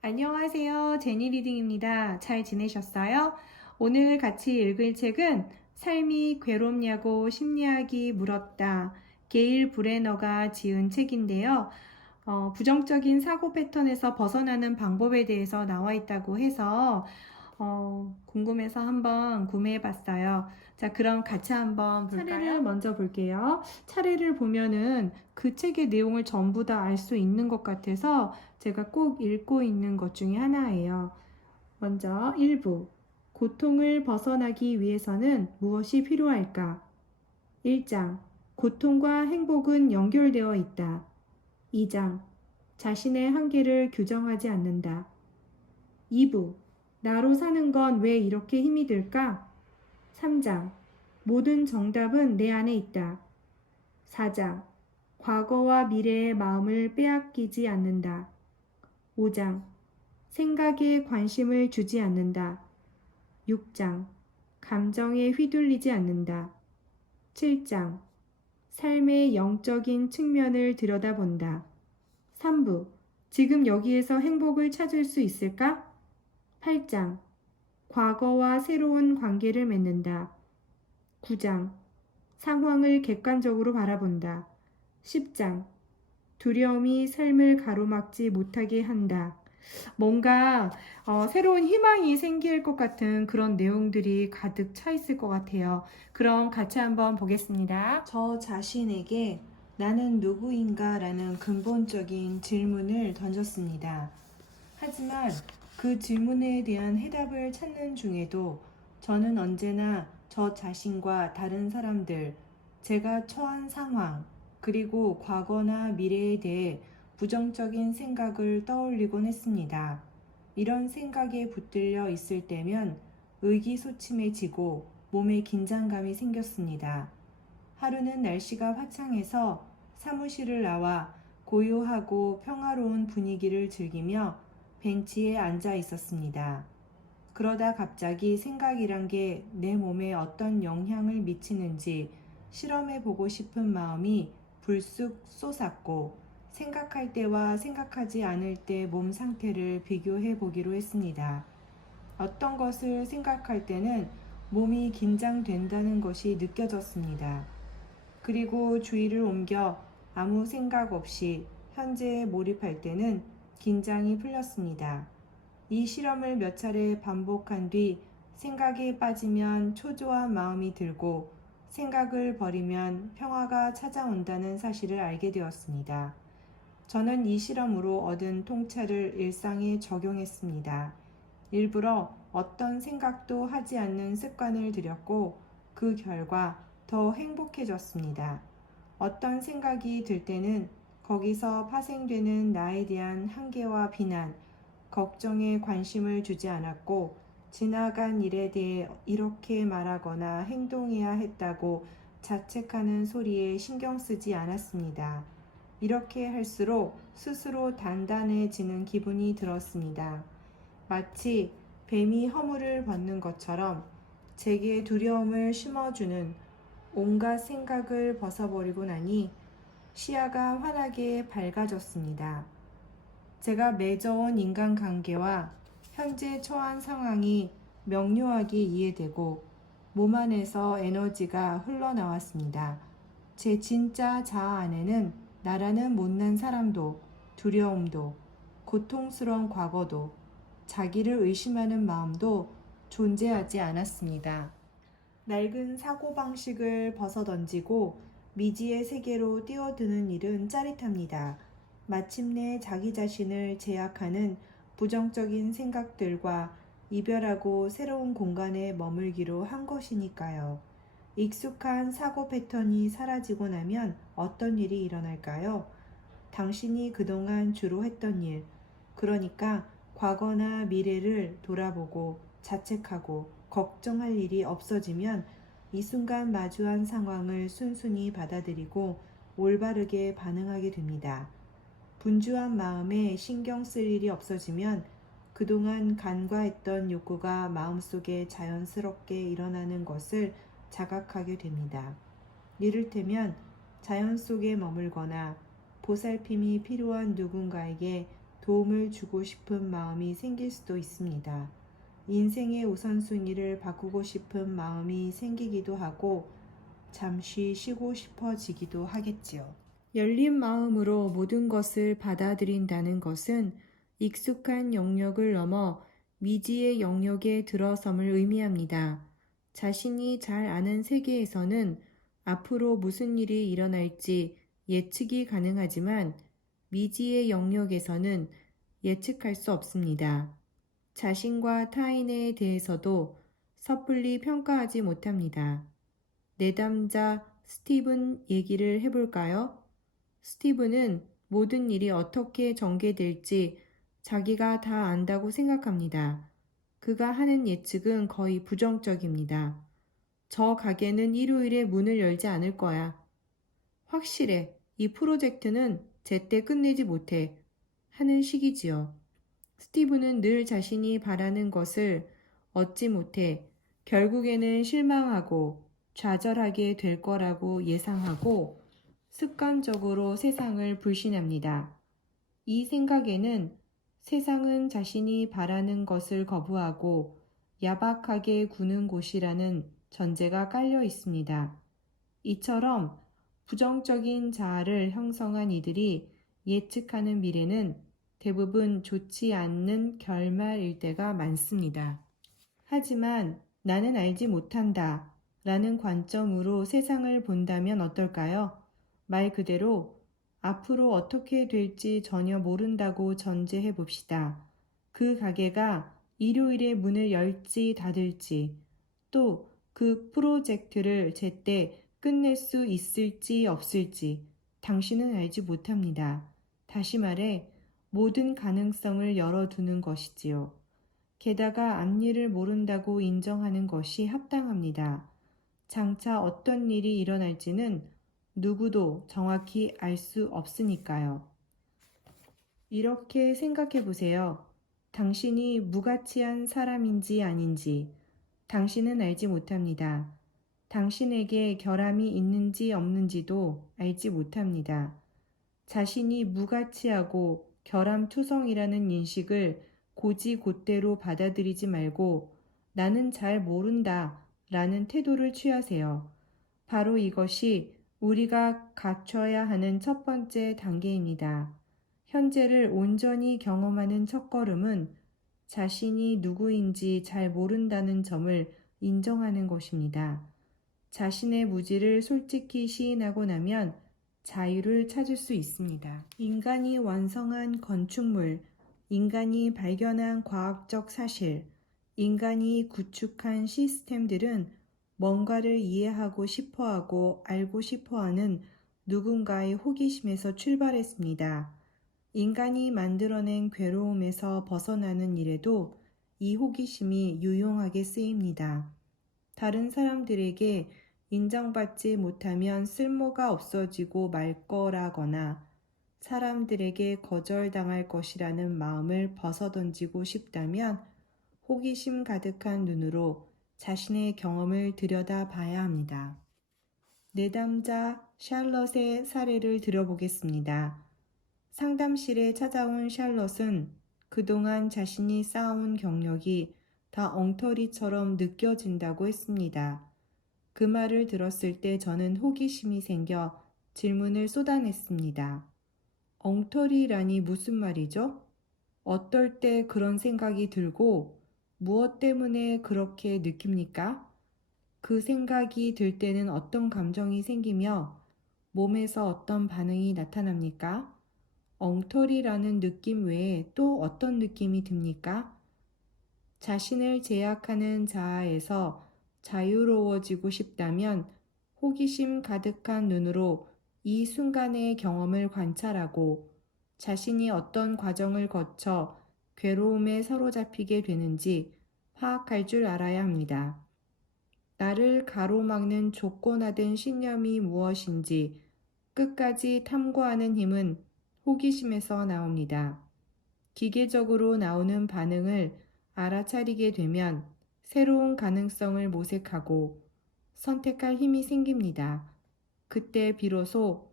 안녕하세요. 제니 리딩입니다. 잘 지내셨어요? 오늘 같이 읽을 책은 삶이 괴롭냐고 심리학이 물었다. 게일 브레너가 지은 책인데요. 어, 부정적인 사고 패턴에서 벗어나는 방법에 대해서 나와 있다고 해서 어, 궁금해서 한번 구매해 봤어요. 자, 그럼 같이 한번 볼까요? 차례를 먼저 볼게요. 차례를 보면은 그 책의 내용을 전부 다 알 수 있는 것 같아서 제가 꼭 읽고 있는 것 중에 하나예요. 먼저 1부. 고통을 벗어나기 위해서는 무엇이 필요할까? 1장. 고통과 행복은 연결되어 있다. 2장. 자신의 한계를 규정하지 않는다. 2부. 나로 사는 건 왜 이렇게 힘이 들까? 3장. 모든 정답은 내 안에 있다. 4장. 과거와 미래의 마음을 빼앗기지 않는다. 5장. 생각에 관심을 주지 않는다. 6장. 감정에 휘둘리지 않는다. 7장. 삶의 영적인 측면을 들여다본다. 3부. 지금 여기에서 행복을 찾을 수 있을까? 8장. 과거와 새로운 관계를 맺는다. 9장. 상황을 객관적으로 바라본다. 10장. 두려움이 삶을 가로막지 못하게 한다. 뭔가 어, 새로운 희망이 생길 것 같은 그런 내용들이 가득 차 있을 것 같아요. 그럼 같이 한번 보겠습니다. 저 자신에게 나는 누구인가 라는 근본적인 질문을 던졌습니다. 하지만 그 질문에 대한 해답을 찾는 중에도 저는 언제나 저 자신과 다른 사람들, 제가 처한 상황, 그리고 과거나 미래에 대해 부정적인 생각을 떠올리곤 했습니다. 이런 생각에 붙들려 있을 때면 의기소침해지고 몸에 긴장감이 생겼습니다. 하루는 날씨가 화창해서 사무실을 나와 고요하고 평화로운 분위기를 즐기며 벤치에 앉아 있었습니다. 그러다 갑자기 생각이란 게 내 몸에 어떤 영향을 미치는지 실험해 보고 싶은 마음이 불쑥 솟았고 생각할 때와 생각하지 않을 때 몸 상태를 비교해 보기로 했습니다. 어떤 것을 생각할 때는 몸이 긴장된다는 것이 느껴졌습니다. 그리고 주의를 옮겨 아무 생각 없이 현재에 몰입할 때는 긴장이 풀렸습니다. 이 실험을 몇 차례 반복한 뒤 생각에 빠지면 초조한 마음이 들고 생각을 버리면 평화가 찾아온다는 사실을 알게 되었습니다. 저는 이 실험으로 얻은 통찰을 일상에 적용했습니다. 일부러 어떤 생각도 하지 않는 습관을 들였고 그 결과 더 행복해졌습니다. 어떤 생각이 들 때는 거기서 파생되는 나에 대한 한계와 비난, 걱정에 관심을 주지 않았고 지나간 일에 대해 이렇게 말하거나 행동해야 했다고 자책하는 소리에 신경 쓰지 않았습니다. 이렇게 할수록 스스로 단단해지는 기분이 들었습니다. 마치 뱀이 허물을 벗는 것처럼 제게 두려움을 심어주는 온갖 생각을 벗어버리고 나니 시야가 환하게 밝아졌습니다. 제가 맺어온 인간관계와 현재 처한 상황이 명료하게 이해되고 몸 안에서 에너지가 흘러나왔습니다. 제 진짜 자아 안에는 나라는 못난 사람도 두려움도 고통스러운 과거도 자기를 의심하는 마음도 존재하지 않았습니다. 낡은 사고방식을 벗어던지고 미지의 세계로 뛰어드는 일은 짜릿합니다. 마침내 자기 자신을 제약하는 부정적인 생각들과 이별하고 새로운 공간에 머물기로 한 것이니까요. 익숙한 사고 패턴이 사라지고 나면 어떤 일이 일어날까요? 당신이 그동안 주로 했던 일, 그러니까 과거나 미래를 돌아보고 자책하고 걱정할 일이 없어지면 이 순간 마주한 상황을 순순히 받아들이고 올바르게 반응하게 됩니다. 분주한 마음에 신경 쓸 일이 없어지면 그동안 간과했던 욕구가 마음속에 자연스럽게 일어나는 것을 자각하게 됩니다. 이를테면 자연 속에 머물거나 보살핌이 필요한 누군가에게 도움을 주고 싶은 마음이 생길 수도 있습니다. 인생의 우선순위를 바꾸고 싶은 마음이 생기기도 하고 잠시 쉬고 싶어지기도 하겠지요. 열린 마음으로 모든 것을 받아들인다는 것은 익숙한 영역을 넘어 미지의 영역에 들어섬을 의미합니다. 자신이 잘 아는 세계에서는 앞으로 무슨 일이 일어날지 예측이 가능하지만 미지의 영역에서는 예측할 수 없습니다. 자신과 타인에 대해서도 섣불리 평가하지 못합니다. 내담자 스티븐 얘기를 해볼까요? 스티븐은 모든 일이 어떻게 전개될지 자기가 다 안다고 생각합니다. 그가 하는 예측은 거의 부정적입니다. 저 가게는 일요일에 문을 열지 않을 거야. 확실해. 이 프로젝트는 제때 끝내지 못해. 하는 식이지요. 스티브는 늘 자신이 바라는 것을 얻지 못해 결국에는 실망하고 좌절하게 될 거라고 예상하고 습관적으로 세상을 불신합니다. 이 생각에는 세상은 자신이 바라는 것을 거부하고 야박하게 구는 곳이라는 전제가 깔려 있습니다. 이처럼 부정적인 자아를 형성한 이들이 예측하는 미래는 대부분 좋지 않는 결말일 때가 많습니다. 하지만 나는 알지 못한다 라는 관점으로 세상을 본다면 어떨까요? 말 그대로 앞으로 어떻게 될지 전혀 모른다고 전제해 봅시다. 그 가게가 일요일에 문을 열지 닫을지 또 그 프로젝트를 제때 끝낼 수 있을지 없을지 당신은 알지 못합니다. 다시 말해 모든 가능성을 열어두는 것이지요. 게다가 앞일을 모른다고 인정하는 것이 합당합니다. 장차 어떤 일이 일어날지는 누구도 정확히 알 수 없으니까요. 이렇게 생각해 보세요. 당신이 무가치한 사람인지 아닌지 당신은 알지 못합니다. 당신에게 결함이 있는지 없는지도 알지 못합니다. 자신이 무가치하고 결함투성이라는 인식을 고지곧대로 받아들이지 말고 나는 잘 모른다 라는 태도를 취하세요. 바로 이것이 우리가 갖춰야 하는 첫 번째 단계입니다. 현재를 온전히 경험하는 첫걸음은 자신이 누구인지 잘 모른다는 점을 인정하는 것입니다. 자신의 무지를 솔직히 시인하고 나면 자유를 찾을 수 있습니다. 인간이 완성한 건축물, 인간이 발견한 과학적 사실, 인간이 구축한 시스템들은 뭔가를 이해하고 싶어 하고 알고 싶어 하는 누군가의 호기심에서 출발했습니다. 인간이 만들어낸 괴로움에서 벗어나는 일에도 이 호기심이 유용하게 쓰입니다. 다른 사람들에게 인정받지 못하면 쓸모가 없어지고 말 거라거나 사람들에게 거절당할 것이라는 마음을 벗어던지고 싶다면 호기심 가득한 눈으로 자신의 경험을 들여다 봐야 합니다. 내담자 샬럿의 사례를 들어보겠습니다. 상담실에 찾아온 샬럿은 그동안 자신이 쌓아온 경력이 다 엉터리처럼 느껴진다고 했습니다. 그 말을 들었을 때 저는 호기심이 생겨 질문을 쏟아냈습니다. 엉터리라니 무슨 말이죠? 어떨 때 그런 생각이 들고 무엇 때문에 그렇게 느낍니까? 그 생각이 들 때는 어떤 감정이 생기며 몸에서 어떤 반응이 나타납니까? 엉터리라는 느낌 외에 또 어떤 느낌이 듭니까? 자신을 제약하는 자아에서 자유로워지고 싶다면 호기심 가득한 눈으로 이 순간의 경험을 관찰하고 자신이 어떤 과정을 거쳐 괴로움에 사로잡히게 되는지 파악할 줄 알아야 합니다. 나를 가로막는 조건화된 신념이 무엇인지 끝까지 탐구하는 힘은 호기심에서 나옵니다. 기계적으로 나오는 반응을 알아차리게 되면 새로운 가능성을 모색하고 선택할 힘이 생깁니다. 그때 비로소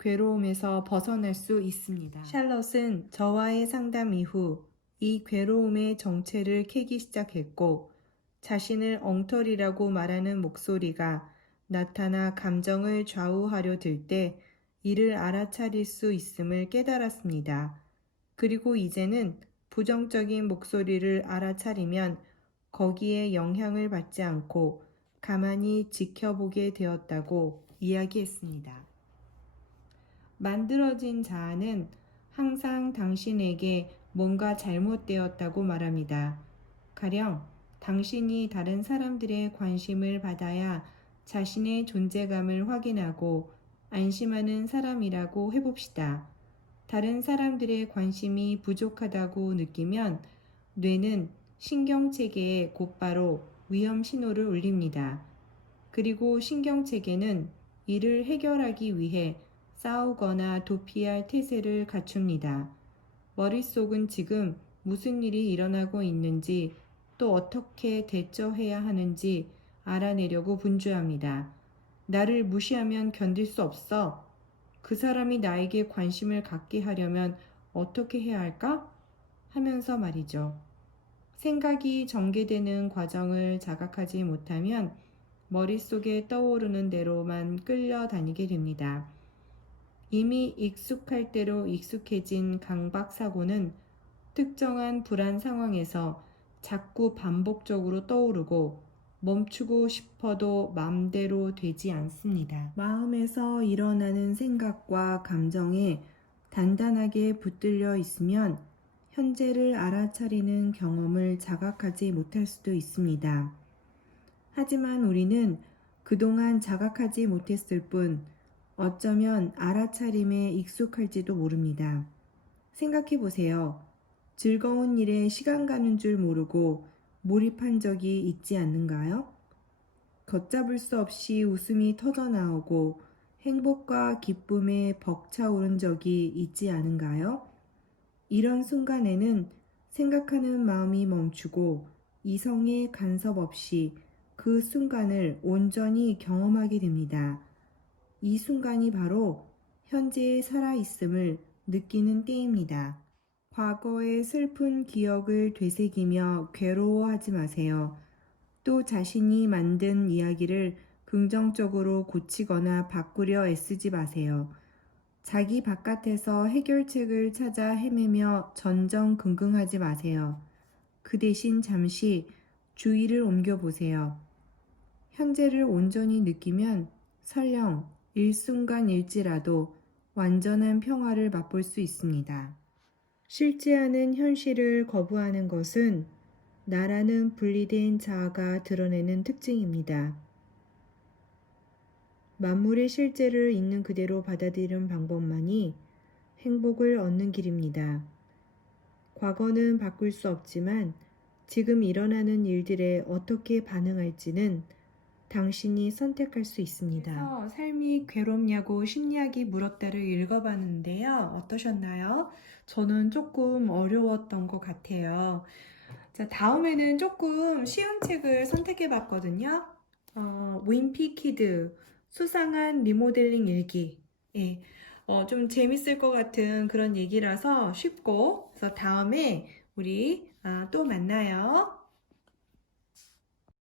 괴로움에서 벗어날 수 있습니다. 샬럿은 저와의 상담 이후 이 괴로움의 정체를 캐기 시작했고 자신을 엉터리라고 말하는 목소리가 나타나 감정을 좌우하려 들 때 이를 알아차릴 수 있음을 깨달았습니다. 그리고 이제는 부정적인 목소리를 알아차리면 거기에 영향을 받지 않고 가만히 지켜보게 되었다고 이야기했습니다. 만들어진 자아는 항상 당신에게 뭔가 잘못되었다고 말합니다. 가령 당신이 다른 사람들의 관심을 받아야 자신의 존재감을 확인하고 안심하는 사람이라고 해봅시다. 다른 사람들의 관심이 부족하다고 느끼면 뇌는 신경체계에 곧바로 위험 신호를 울립니다. 그리고 신경체계는 이를 해결하기 위해 싸우거나 도피할 태세를 갖춥니다. 머릿속은 지금 무슨 일이 일어나고 있는지 또 어떻게 대처해야 하는지 알아내려고 분주합니다. 나를 무시하면 견딜 수 없어. 그 사람이 나에게 관심을 갖게 하려면 어떻게 해야 할까? 하면서 말이죠. 생각이 전개되는 과정을 자각하지 못하면 머릿속에 떠오르는 대로만 끌려다니게 됩니다. 이미 익숙할 대로 익숙해진 강박사고는 특정한 불안 상황에서 자꾸 반복적으로 떠오르고 멈추고 싶어도 마음대로 되지 않습니다. 마음에서 일어나는 생각과 감정에 단단하게 붙들려 있으면 현재를 알아차리는 경험을 자각하지 못할 수도 있습니다. 하지만 우리는 그동안 자각하지 못했을 뿐 어쩌면 알아차림에 익숙할지도 모릅니다. 생각해 보세요. 즐거운 일에 시간 가는 줄 모르고 몰입한 적이 있지 않는가요? 걷잡을 수 없이 웃음이 터져나오고 행복과 기쁨에 벅차오른 적이 있지 않은가요? 이런 순간에는 생각하는 마음이 멈추고 이성의 간섭 없이 그 순간을 온전히 경험하게 됩니다. 이 순간이 바로 현재의 살아있음을 느끼는 때입니다. 과거의 슬픈 기억을 되새기며 괴로워하지 마세요. 또 자신이 만든 이야기를 긍정적으로 고치거나 바꾸려 애쓰지 마세요. 자기 바깥에서 해결책을 찾아 헤매며 전전긍긍하지 마세요. 그 대신 잠시 주의를 옮겨보세요. 현재를 온전히 느끼면 설령 일순간일지라도 완전한 평화를 맛볼 수 있습니다. 실제하는 현실을 거부하는 것은 나라는 분리된 자아가 드러내는 특징입니다. 만물의 실제를 있는 그대로 받아들이는 방법만이 행복을 얻는 길입니다. 과거는 바꿀 수 없지만 지금 일어나는 일들에 어떻게 반응할지는 당신이 선택할 수 있습니다. 삶이 괴롭냐고 심리학이 물었다를 읽어봤는데요. 어떠셨나요? 저는 조금 어려웠던 것 같아요. 자, 다음에는 조금 쉬운 책을 선택해 봤거든요. 어, 윈피 키드, 수상한 리모델링 일기. 예. 어, 좀 재밌을 것 같은 그런 얘기라서 쉽고, 그래서 다음에 우리 아, 또 만나요.